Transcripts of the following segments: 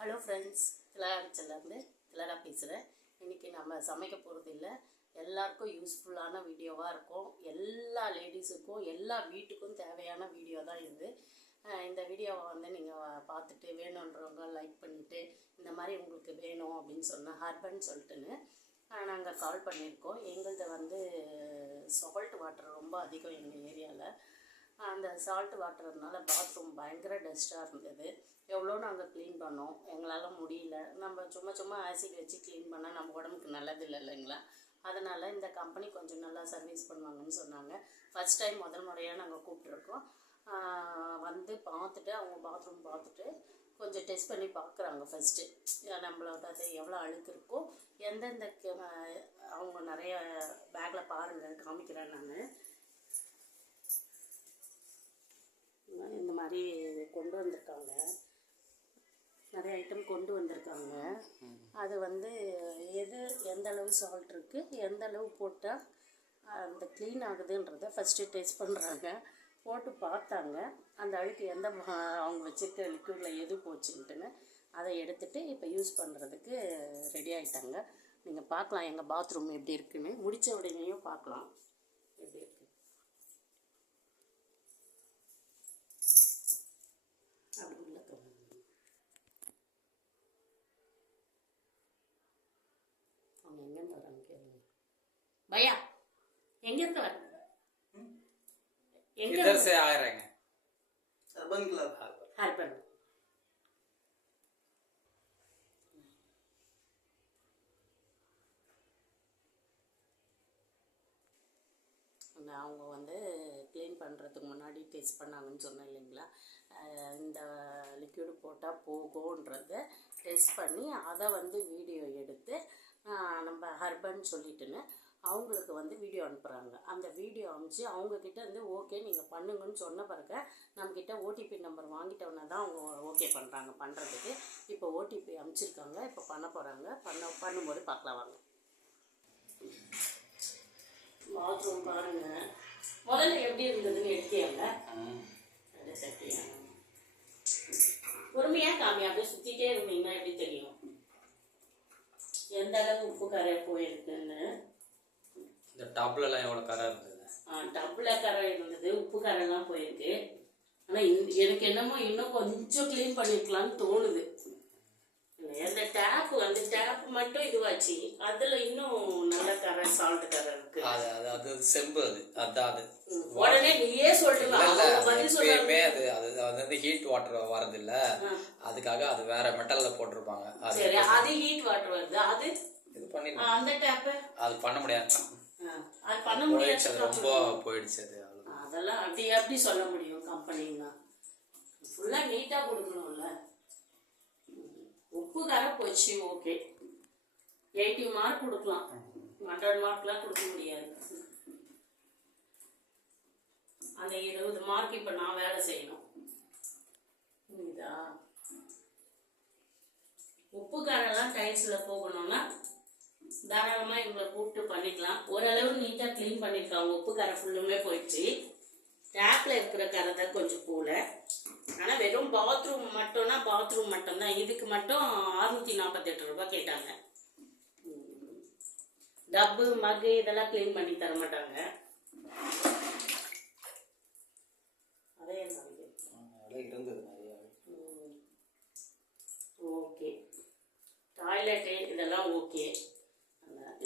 Hello friends திலகாச்சலேருந்து திலகா பேசுகிறேன் இன்றைக்கி நம்ம சமைக்க போகிறது இல்லை. எல்லாருக்கும் யூஸ்ஃபுல்லான வீடியோவாக இருக்கும். எல்லா லேடிஸுக்கும் எல்லா வீட்டுக்கும் தேவையான வீடியோ தான் இது. இந்த வீடியோவை வந்து நீங்கள் பார்த்துட்டு வேணுன்றவங்க லைக் பண்ணிவிட்டு இந்த மாதிரி உங்களுக்கு வேணும் அப்படின்னு சொன்னால் ஹர்பன் சொல்லிட்டுன்னு நாங்கள் கால் பண்ணியிருக்கோம். எங்களது வந்து சால்ட் வாட்டர் ரொம்ப அதிகம் எங்கள் ஏரியாவில் அந்த சால்ட் வாட்டர்னால பாத்ரூம் பயங்கர டஸ்ட்டாக இருந்தது. எவ்வளோ நாங்கள் க்ளீன் பண்ணோம். எங்களால் முடியல. நம்ம சும்மா சும்மா ஆசிட் வச்சு க்ளீன் பண்ணால் நம்ம உடம்புக்கு நல்லது இல்லை இல்லைங்களா? அதனால் இந்த கம்பெனி கொஞ்சம் நல்லா சர்வீஸ் பண்ணுவாங்கன்னு சொன்னாங்க. ஃபஸ்ட் டைம் முதல் முறையாக நாங்கள் கூப்பிட்ருக்கோம் வந்து பார்த்துட்டு அவங்க பாத்ரூம் பார்த்துட்டு கொஞ்சம் டெஸ்ட் பண்ணி பார்க்குறாங்க ஃபஸ்ட்டு நம்மளோட அது எவ்வளோ அழுக்கு இருக்கோ எந்தெந்த அவங்க நிறைய பேக்கில் பாருங்கள் காமிக்கிறேன் நான். மாதிரி கொண்டு வந்திருக்காங்க. நிறைய ஐட்டம் கொண்டு வந்திருக்காங்க. அது வந்து எது எந்த அளவு சால்ட் இருக்குது எந்த அளவு போட்டால் அந்த க்ளீன் ஆகுதுன்றதை ஃபஸ்ட்டு டேஸ்ட் பண்ணுறாங்க போட்டு பார்த்தாங்க. அந்த அழுக்கு எந்த அவங்க வச்சுருக்க லிக்விடில் எது போச்சுன்ட்டுன்னு அதை எடுத்துகிட்டு இப்போ யூஸ் பண்ணுறதுக்கு ரெடி ஆகிட்டாங்க நீங்கள் பார்க்கலாம் எங்கள் பாத்ரூம் எப்படி இருக்குன்னு. முடித்த உடனேயும் பார்க்கலாம். பையா எங்கேருந்து வராங்க எங்க किधर से आ रहे हैं अर्बन क्लब ஹர்பன் அவங்க வந்து க்ளீன் பண்ணுறதுக்கு முன்னாடி டெஸ்ட் பண்ணாங்கன்னு சொன்னேன் இல்லைங்களா அஹ் இந்த லிக்விடு போட்டால் போகுன்றத டெஸ்ட் பண்ணி அதை வந்து வீடியோ எடுத்து அஹ் நம்ம ஹர்பன் சொல்லிட்டுன்னு அவங்களுக்கு வந்து வீடியோ அனுப்புகிறாங்க அந்த வீடியோ அனுப்பிச்சு அவங்கக்கிட்ட வந்து ஓகே நீங்கள் பண்ணுங்கன்னு சொன்ன பிறகு நம்மக்கிட்ட ஓடிபி நம்பர் வாங்கிட்டோன்னா தான் அவங்க ஓகே பண்ணுறாங்க பண்ணுறதுக்கு இப்போ ஓடிபி அனுப்பிச்சிருக்காங்க இப்போ பண்ண போகிறாங்க பண்ண பண்ணும்போது பார்க்கலாம் வாங்க. பாத்ரூம் பாருங்க. முதல்ல எப்படி இருந்ததுன்னு எடுத்தியாங்க? பொறுமையாக பொறுமையா காமி அப்படியே சுத்திட்டே இருந்தீங்கன்னா எப்படி தெரியும்? எந்த அளவு உப்பு கரை போயிருக்குன்னு. இந்த டப்ல எல்லாம் எவ்வளவு கரை இருந்தது? டப்புல கரை இருந்தது உப்பு கரைலாம் போயிருக்கு. ஆனா எனக்கு என்னமோ இன்னும் கொஞ்சம் க்ளீன் பண்ணிருக்கலாம்னு தோணுது. அந்த டேப் அந்த டேப் மட்டும் இதுவாச்சு. அதுல இன்னும் நல்ல கரை சால்ட் கரை இருக்கு. அது அது அது செம்பு அது அதான் அது. உடனே நீயே சொல்லிட்டு வா. இல்ல அவங்க பதில் எப்பயுமே சொல்றாங்க. அது அது வந்து ஹீட் வாட்டர் வரது இல்ல அதுக்காக அது வேற மெட்டல்ல போட்டிருப்பாங்க. அது சரி அது ஹீட் வாட்டர் வருது. அது? இது பண்ணிடலாம். அந்த டேப் அது பண்ண முடியாது. அது பண்ண முடியாது ரொம்ப போயிடுச்சு அது. அதெல்லாம் அப்படி எப்படி சொல்ல முடியும் கம்பெனின்னா? ஃபுல்லா நீட்டா கொடுக்கணும்ல. உப்பு கரை போச்சு ஓகே எயிட்டி மார்க் கொடுக்கலாம். ஹண்ட்ரட் மார்க்லாம் கொடுக்க முடியாது. அந்த இருபது மார்க் இப்போ நான் வேலை செய்யணும். புரியுதா? உப்பு காரெல்லாம் டைல்ஸில் போகணும்னா தாராளமாக இவங்களை கூப்பிட்டு பண்ணிக்கலாம். ஓரளவு நீட்டாக க்ளீன் பண்ணியிருக்காங்க உப்பு கரை ஃபுல்லுமே போயிடுச்சு. டேப்பில் இருக்கிற கரை தான் கொஞ்சம் போல. ஆனால் வெறும் பாத்ரூம் மட்டும்னா பாத்ரூம் மட்டும்தான். இதுக்கு மட்டும் அறுநூற்றி நாற்பத்தெட்டு ரூபாய் கேட்டாங்க. டப்பு மக்கு இதெல்லாம் க்ளீன் பண்ணி தர மாட்டாங்க. அதே ஓகே. டாய்லெட்டு இதெல்லாம் ஓகே.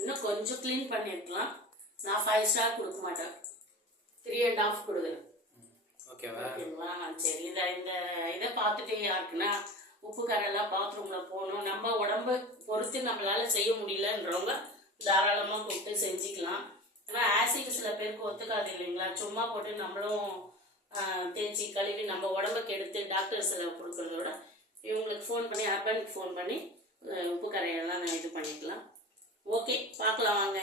இன்னும் கொஞ்சம் க்ளீன் பண்ணியிருக்கலாம் நான் ஃபைவ் ஸ்டார் கொடுக்க மாட்டேன். த்ரீ அண்ட் ஆஃப் கொடுக்குறேன். ஓகேவா? சரி இதை இந்த இதை பார்த்துட்டு யாருக்குன்னா உப்பு கரெல்லாம் பாத்ரூமில் போகணும். நம்ம உடம்பு பொறுத்து நம்மளால செய்ய முடியலன்றவங்க தாராளமாக கூப்பிட்டு செஞ்சுக்கலாம். ஆனால் ஆசிட் சில பேருக்கு ஒத்துக்காது இல்லைங்களா? சும்மா போட்டு நம்மளும் தேய்ச்சி கழுவி நம்ம உடம்புக்கு எடுத்து டாக்டர் செலவு கொடுக்கறத விட இவங்களுக்கு ஃபோன் பண்ணி அர்பனுக்கு ஃபோன் பண்ணி உப்பு கரையெல்லாம் நான் இது பண்ணிக்கலாம். ஓகே பார்க்கலாம் வாங்க.